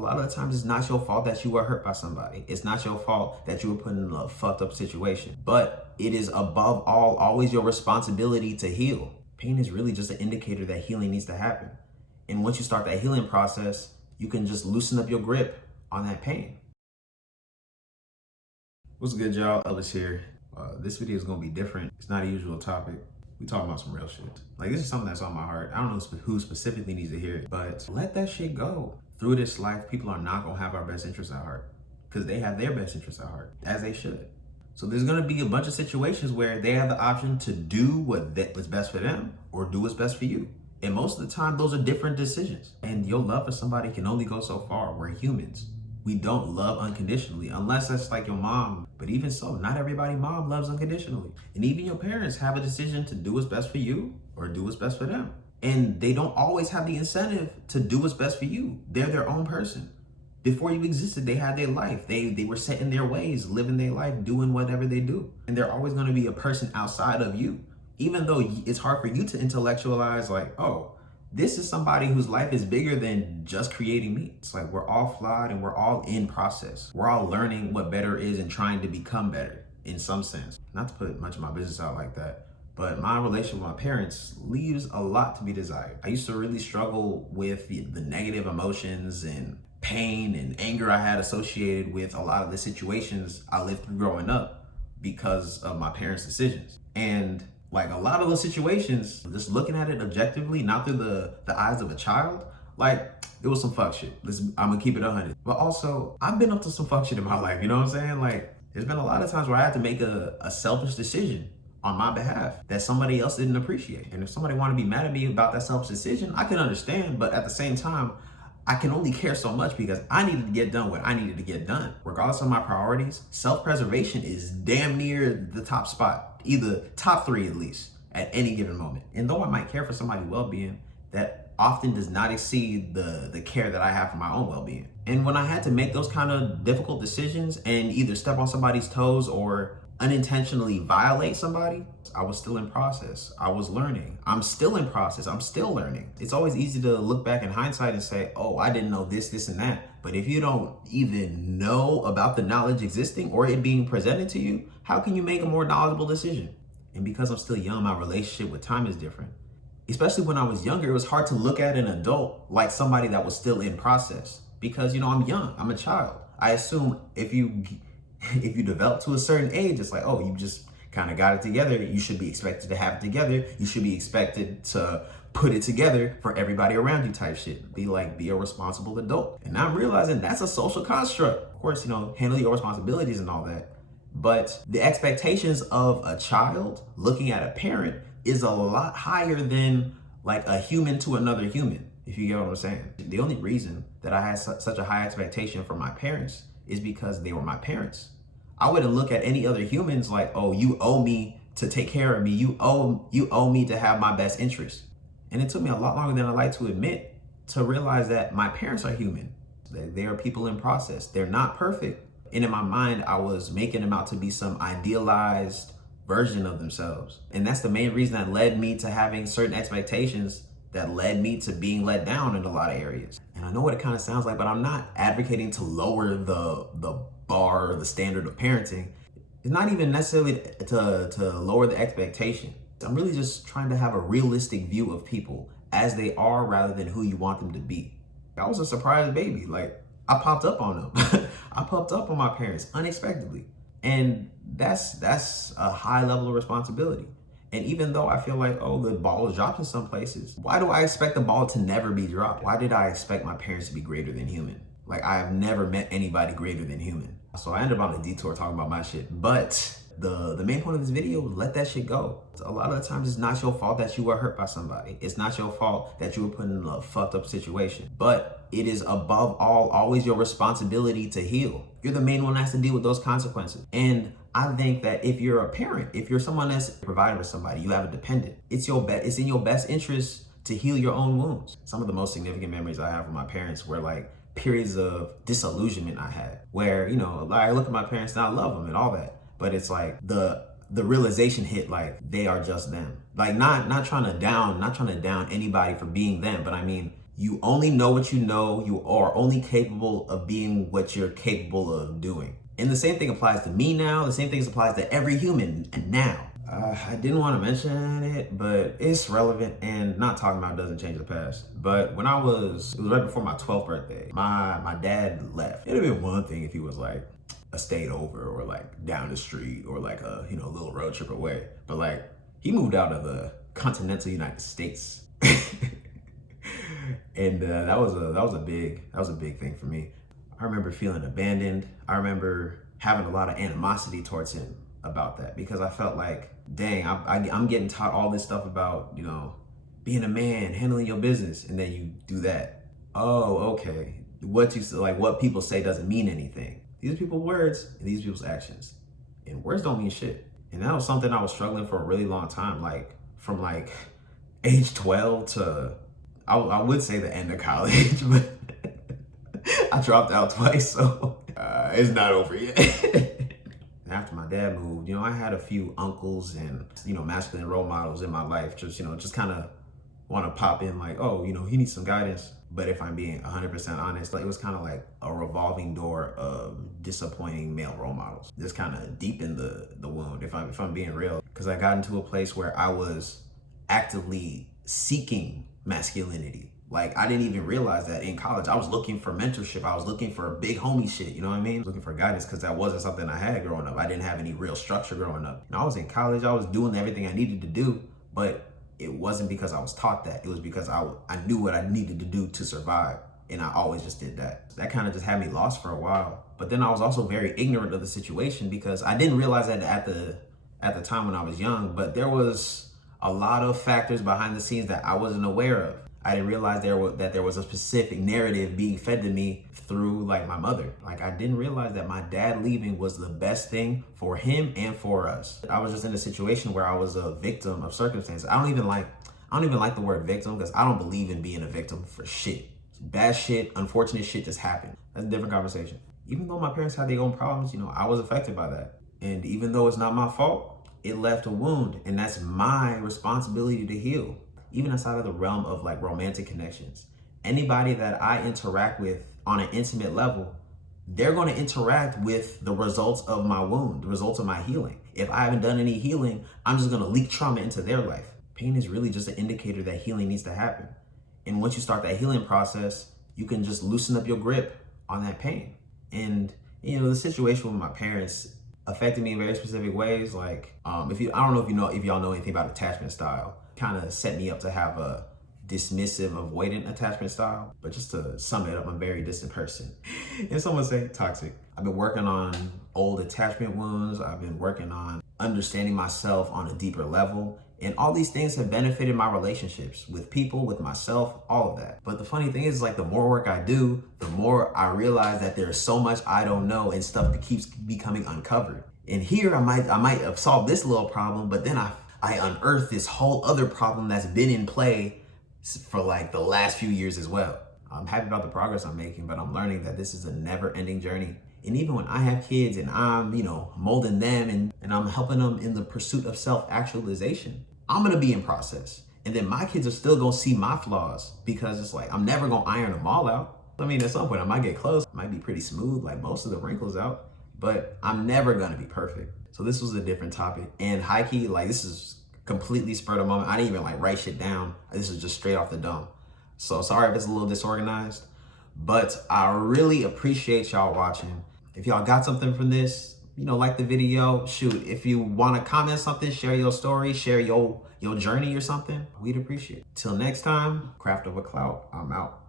lot of the times it's not your fault that you were hurt by somebody. It's not your fault that you were put in a fucked up situation. But it is above all always your responsibility to heal. Pain is really just an indicator that healing needs to happen. And once you start that healing process, you can just loosen up your grip on that pain. What's good, y'all? Elvis here. This video is gonna be different. It's not a usual topic. We talking about some real shit. Like, this is something that's on my heart. I don't know who specifically needs to hear it, but let that shit go. Through this life, people are not gonna have our best interests at heart because they have their best interests at heart, as they should. So there's gonna be a bunch of situations where they have the option to do what's best for them or do what's best for you. And most of the time, those are different decisions. And your love for somebody can only go so far. We're humans. We don't love unconditionally, unless that's like your mom. But even so, not everybody mom loves unconditionally. And even your parents have a decision to do what's best for you or do what's best for them. And they don't always have the incentive to do what's best for you. They're their own person. Before you existed, they had their life. They were set in their ways, living their life, doing whatever they do. And they're always gonna be a person outside of you. Even though it's hard for you to intellectualize, like, oh, this is somebody whose life is bigger than just creating me. It's like we're all flawed and we're all in process. We're all learning what better is and trying to become better in some sense. Not to put much of my business out like that, but my relationship with my parents leaves a lot to be desired. I used to really struggle with the negative emotions and pain and anger I had associated with a lot of the situations I lived through growing up because of my parents' decisions. And like a lot of those situations, just looking at it objectively, not through the eyes of a child, like it was some fuck shit. I'm gonna keep it 100. But also, I've been up to some fuck shit in my life, you know what I'm saying? Like, there's been a lot of times where I had to make a selfish decision on my behalf that somebody else didn't appreciate. And if somebody wanted to be mad at me about that selfish decision, I can understand, but at the same time, I can only care so much because I needed to get done what I needed to get done. Regardless of my priorities, self-preservation is damn near the top spot, either top 3 at least, at any given moment. And though I might care for somebody's well-being, that often does not exceed the care that I have for my own well-being. And when I had to make those kind of difficult decisions and either step on somebody's toes or unintentionally violate somebody, I was still in process. I was learning. I'm still in process. I'm still learning. It's always easy to look back in hindsight and say, oh, I didn't know this, and that. But if you don't even know about the knowledge existing or it being presented to you, how can you make a more knowledgeable decision? And because I'm still young, my relationship with time is different. Especially when I was younger, it was hard to look at an adult like somebody that was still in process because, you know, I'm young, I'm a child. I assume if you develop to a certain age, it's like, oh, you just kind of got it together. You should be expected to have it together. You should be expected to put it together for everybody around you type shit. Be a responsible adult. And I'm realizing that's a social construct. Of course, you know, handle your responsibilities and all that. But the expectations of a child looking at a parent is a lot higher than like a human to another human, if you get what I'm saying. The only reason that I had such a high expectation for my parents is because they were my parents. I wouldn't look at any other humans like, oh, you owe me to take care of me. You owe me to have my best interest. And it took me a lot longer than I like to admit to realize that my parents are human. They are people in process. They're not perfect. And in my mind, I was making them out to be some idealized version of themselves. And that's the main reason that led me to having certain expectations that led me to being let down in a lot of areas. And I know what it kind of sounds like, but I'm not advocating to lower the bar or the standard of parenting. It's not even necessarily to lower the expectation. I'm really just trying to have a realistic view of people as they are rather than who you want them to be. I was a surprise baby. Like, I popped up on them. I popped up on my parents unexpectedly. And that's a high level of responsibility. And even though I feel like, oh, the ball is dropped in some places, why do I expect the ball to never be dropped? Why did I expect my parents to be greater than human? Like, I have never met anybody greater than human. So I ended up on a detour talking about my shit. But the main point of this video was let that shit go. A lot of the times it's not your fault that you were hurt by somebody. It's not your fault that you were put in a fucked up situation. But it is above all always your responsibility to heal. You're the main one that has to deal with those consequences. And I think that if you're a parent, if you're someone that's providing for somebody, you have a dependent, it's in your best interest to heal your own wounds. Some of the most significant memories I have from my parents were like periods of disillusionment I had, where, you know, I look at my parents and I love them and all that, but it's like the realization hit, like they are just them. Like not trying to down anybody for being them, but I mean, You only know what you know. You are only capable of being what you're capable of doing. And the same thing applies to me now. The same thing applies to every human now. I didn't want to mention it, but it's relevant, and not talking about doesn't change the past. But when it was right before my 12th birthday, my dad left. It'd have been one thing if he was like a state over or like down the street or like a, you know, a little road trip away. But like he moved out of the continental United States. And that was a big thing for me. I remember feeling abandoned. I remember having a lot of animosity towards him about that, because I felt like, dang, I'm getting taught all this stuff about, you know, being a man, handling your business, and then you do that. Oh, okay. What people say doesn't mean anything. These are people's words and these are people's actions, and words don't mean shit. And that was something I was struggling for a really long time, like from like age 12 to I would say the end of college, but I dropped out twice, so it's not over yet. After my dad moved, you know, I had a few uncles and, you know, masculine role models in my life, just kind of want to pop in like, oh, you know, he needs some guidance. But if I'm being 100% honest, like, it was kind of like a revolving door of disappointing male role models. Just kind of deepened the wound, if I'm being real. Because I got into a place where I was actively seeking masculinity. Like, I didn't even realize that in college. I was looking for mentorship. I was looking for big homie shit, you know what I mean? Looking for guidance, because that wasn't something I had growing up. I didn't have any real structure growing up. And I was in college, I was doing everything I needed to do, but it wasn't because I was taught that. It was because I knew what I needed to do to survive, and I always just did that. That kind of just had me lost for a while. But then I was also very ignorant of the situation, because I didn't realize that at the time when I was young, but there was a lot of factors behind the scenes that I wasn't aware of. I didn't realize that there was a specific narrative being fed to me through like my mother. Like, I didn't realize that my dad leaving was the best thing for him and for us. I was just in a situation where I was a victim of circumstances. I don't even like the word victim, because I don't believe in being a victim for shit. Bad shit, unfortunate shit just happened. That's a different conversation. Even though my parents had their own problems, you know, I was affected by that. And even though it's not my fault, it left a wound, and that's my responsibility to heal. Even outside of the realm of like romantic connections, anybody that I interact with on an intimate level, they're going to interact with the results of my wound, the results of my healing. If I haven't done any healing, I'm just going to leak trauma into their life. Pain is really just an indicator that healing needs to happen. And once you start that healing process, you can just loosen up your grip on that pain. And, you know, the situation with my parents affected me in very specific ways. Like, I don't know if y'all know anything about attachment style. Kind of set me up to have a dismissive, avoidant attachment style. But just to sum it up, I'm a very distant person. And some would say toxic. I've been working on old attachment wounds. I've been working on understanding myself on a deeper level. And all these things have benefited my relationships with people, with myself, all of that. But the funny thing is, like, the more work I do, the more I realize that there's so much I don't know and stuff that keeps becoming uncovered. And here I might have solved this little problem, but then I unearthed this whole other problem that's been in play for like the last few years as well. I'm happy about the progress I'm making, but I'm learning that this is a never-ending journey. And even when I have kids and I'm, you know, molding them and I'm helping them in the pursuit of self-actualization, I'm gonna be in process. And then my kids are still gonna see my flaws, because it's like, I'm never gonna iron them all out. I mean, at some point I might get close, it might be pretty smooth, like most of the wrinkles out, but I'm never gonna be perfect. So this was a different topic, and high key, like, this is completely spur of the moment. I didn't even like write shit down. This is just straight off the dome. So sorry if it's a little disorganized, but I really appreciate y'all watching. If y'all got something from this, you know, like the video, shoot. If you want to comment something, share your story, share your journey or something, we'd appreciate it. Till next time, Craft Over Clout, I'm out.